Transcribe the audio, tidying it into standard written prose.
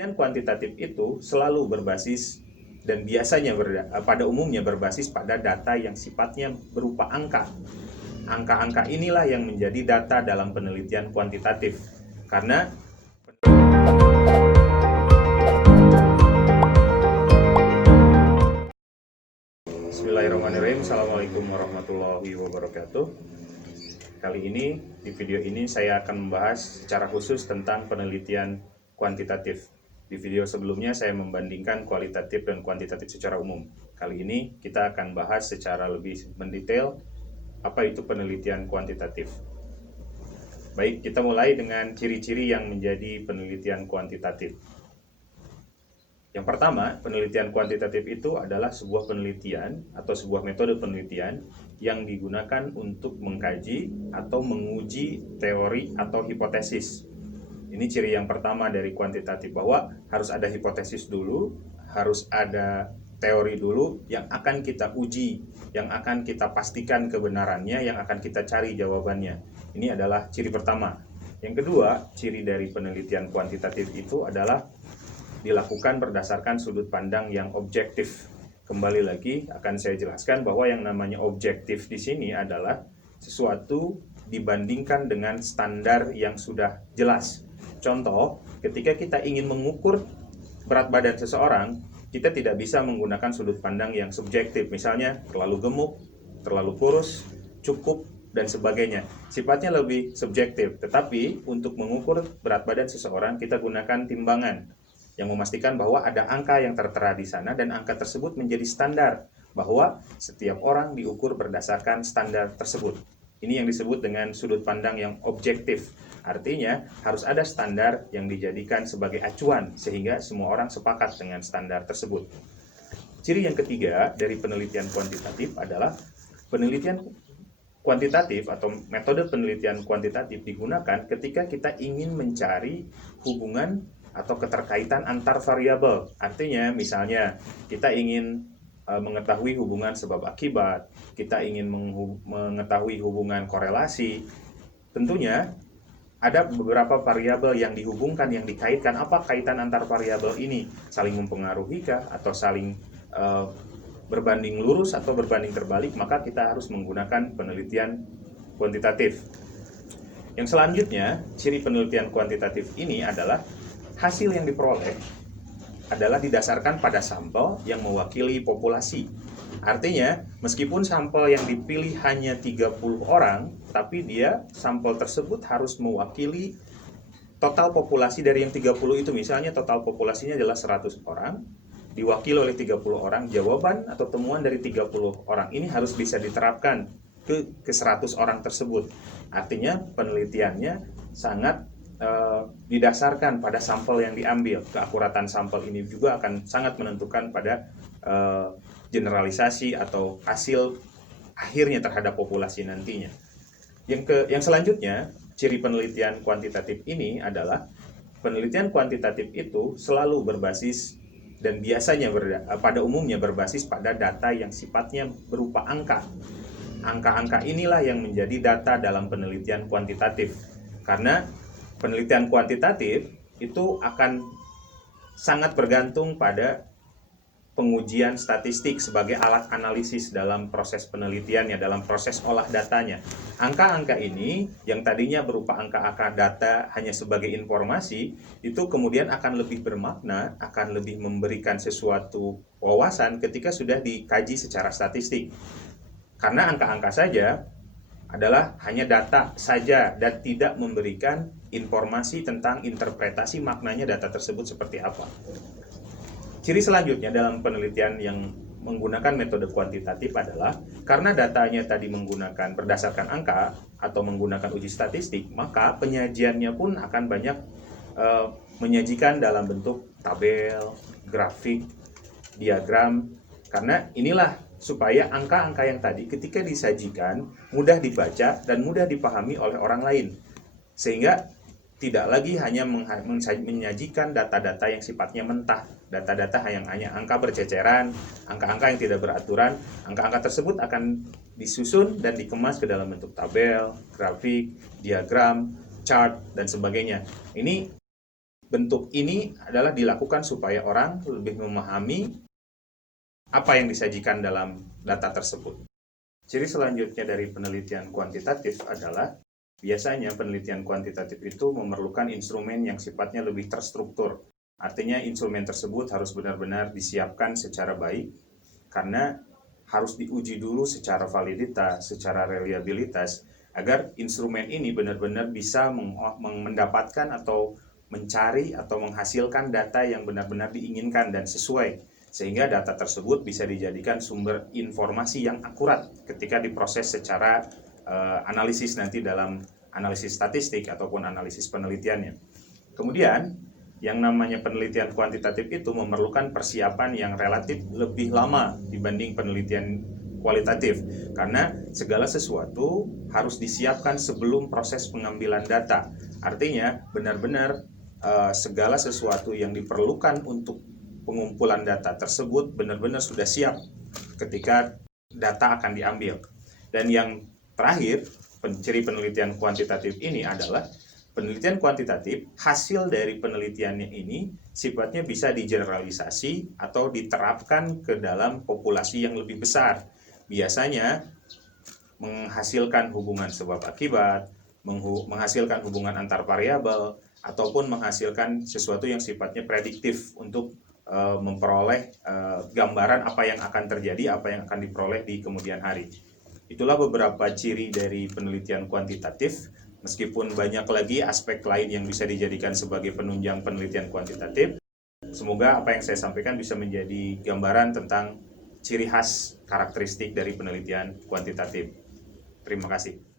Penelitian kuantitatif itu selalu berbasis dan biasanya pada umumnya berbasis pada data yang sifatnya berupa angka. Angka-angka inilah yang menjadi data dalam penelitian kuantitatif. Karena Bismillahirrahmanirrahim. Assalamualaikum warahmatullahi wabarakatuh. Kali ini, di video ini saya akan membahas secara khusus tentang penelitian kuantitatif. Di video sebelumnya saya membandingkan kualitatif dan kuantitatif secara umum. Kali ini kita akan bahas secara lebih mendetail apa itu penelitian kuantitatif. Baik, kita mulai dengan ciri-ciri yang menjadi penelitian kuantitatif. Yang pertama, penelitian kuantitatif itu adalah sebuah penelitian atau sebuah metode penelitian yang digunakan untuk mengkaji atau menguji teori atau hipotesis. Ini ciri yang pertama dari kuantitatif, bahwa harus ada hipotesis dulu, harus ada teori dulu yang akan kita uji, yang akan kita pastikan kebenarannya, yang akan kita cari jawabannya. Ini adalah ciri pertama. Yang kedua, ciri dari penelitian kuantitatif itu adalah dilakukan berdasarkan sudut pandang yang objektif. Kembali lagi akan saya jelaskan bahwa yang namanya objektif di sini adalah sesuatu dibandingkan dengan standar yang sudah jelas. Contoh, ketika kita ingin mengukur berat badan seseorang, kita tidak bisa menggunakan sudut pandang yang subjektif. Misalnya, terlalu gemuk, terlalu kurus, cukup, dan sebagainya. Sifatnya lebih subjektif. Tetapi untuk mengukur berat badan seseorang, kita gunakan timbangan yang memastikan bahwa ada angka yang tertera di sana, dan angka tersebut menjadi standar bahwa setiap orang diukur berdasarkan standar tersebut. Ini yang disebut dengan sudut pandang yang objektif. Artinya harus ada standar yang dijadikan sebagai acuan sehingga semua orang sepakat dengan standar tersebut. Ciri yang ketiga dari penelitian kuantitatif adalah penelitian kuantitatif atau metode penelitian kuantitatif digunakan ketika kita ingin mencari hubungan atau keterkaitan antar variabel. Artinya misalnya kita ingin mengetahui hubungan sebab akibat, kita ingin mengetahui hubungan korelasi. Tentunya ada beberapa variabel yang dihubungkan, yang dikaitkan. Apa kaitan antar variabel ini? Saling mempengaruhi kah, atau saling berbanding lurus atau berbanding terbalik? Maka kita harus menggunakan penelitian kuantitatif. Yang selanjutnya, ciri penelitian kuantitatif ini adalah hasil yang diperoleh adalah didasarkan pada sampel yang mewakili populasi. Artinya, meskipun sampel yang dipilih hanya 30 orang, tapi sampel tersebut harus mewakili total populasi dari yang 30 itu. Misalnya total populasinya adalah 100 orang, diwakili oleh 30 orang, jawaban atau temuan dari 30 orang ini harus bisa diterapkan ke 100 orang tersebut. Artinya penelitiannya sangat didasarkan pada sampel yang diambil. Keakuratan sampel ini juga akan sangat menentukan pada generalisasi atau hasil akhirnya terhadap populasi nantinya. Yang selanjutnya, ciri penelitian kuantitatif ini adalah penelitian kuantitatif itu selalu berbasis dan biasanya pada umumnya berbasis pada data yang sifatnya berupa angka. Angka-angka inilah yang menjadi data dalam penelitian kuantitatif. Karena penelitian kuantitatif itu akan sangat bergantung pada pengujian statistik sebagai alat analisis dalam proses penelitiannya, dalam proses olah datanya. Angka-angka ini yang tadinya berupa angka-angka data hanya sebagai informasi, itu kemudian akan lebih bermakna, akan lebih memberikan sesuatu wawasan ketika sudah dikaji secara statistik. Karena angka-angka saja adalah hanya data saja dan tidak memberikan informasi tentang interpretasi maknanya data tersebut seperti apa. Ciri selanjutnya dalam penelitian yang menggunakan metode kuantitatif adalah karena datanya tadi menggunakan berdasarkan angka atau menggunakan uji statistik, maka penyajiannya pun akan banyak menyajikan dalam bentuk tabel, grafik, diagram. Karena inilah supaya angka-angka yang tadi ketika disajikan mudah dibaca dan mudah dipahami oleh orang lain, sehingga tidak lagi hanya menyajikan data-data yang sifatnya mentah, data-data yang hanya angka berceceran, angka-angka yang tidak beraturan. Angka-angka tersebut akan disusun dan dikemas ke dalam bentuk tabel, grafik, diagram, chart, dan sebagainya. Ini bentuk ini adalah dilakukan supaya orang lebih memahami apa yang disajikan dalam data tersebut. Ciri selanjutnya dari penelitian kuantitatif adalah biasanya penelitian kuantitatif itu memerlukan instrumen yang sifatnya lebih terstruktur. Artinya instrumen tersebut harus benar-benar disiapkan secara baik karena harus diuji dulu secara validitas, secara reliabilitas, agar instrumen ini benar-benar bisa mendapatkan atau mencari atau menghasilkan data yang benar-benar diinginkan dan sesuai, sehingga data tersebut bisa dijadikan sumber informasi yang akurat ketika diproses secara analisis nanti dalam analisis statistik ataupun analisis penelitiannya. Kemudian yang namanya penelitian kuantitatif itu memerlukan persiapan yang relatif lebih lama dibanding penelitian kualitatif, karena segala sesuatu harus disiapkan sebelum proses pengambilan data. Artinya benar-benar segala sesuatu yang diperlukan untuk pengumpulan data tersebut benar-benar sudah siap ketika data akan diambil. Dan yang terakhir, ciri penelitian kuantitatif ini adalah penelitian kuantitatif, hasil dari penelitiannya ini sifatnya bisa digeneralisasi atau diterapkan ke dalam populasi yang lebih besar. Biasanya menghasilkan hubungan sebab akibat, menghasilkan hubungan antar variabel, ataupun menghasilkan sesuatu yang sifatnya prediktif untuk memperoleh gambaran apa yang akan terjadi, apa yang akan diperoleh di kemudian hari. Itulah beberapa ciri dari penelitian kuantitatif. Meskipun banyak lagi aspek lain yang bisa dijadikan sebagai penunjang penelitian kuantitatif, semoga apa yang saya sampaikan bisa menjadi gambaran tentang ciri khas karakteristik dari penelitian kuantitatif. Terima kasih.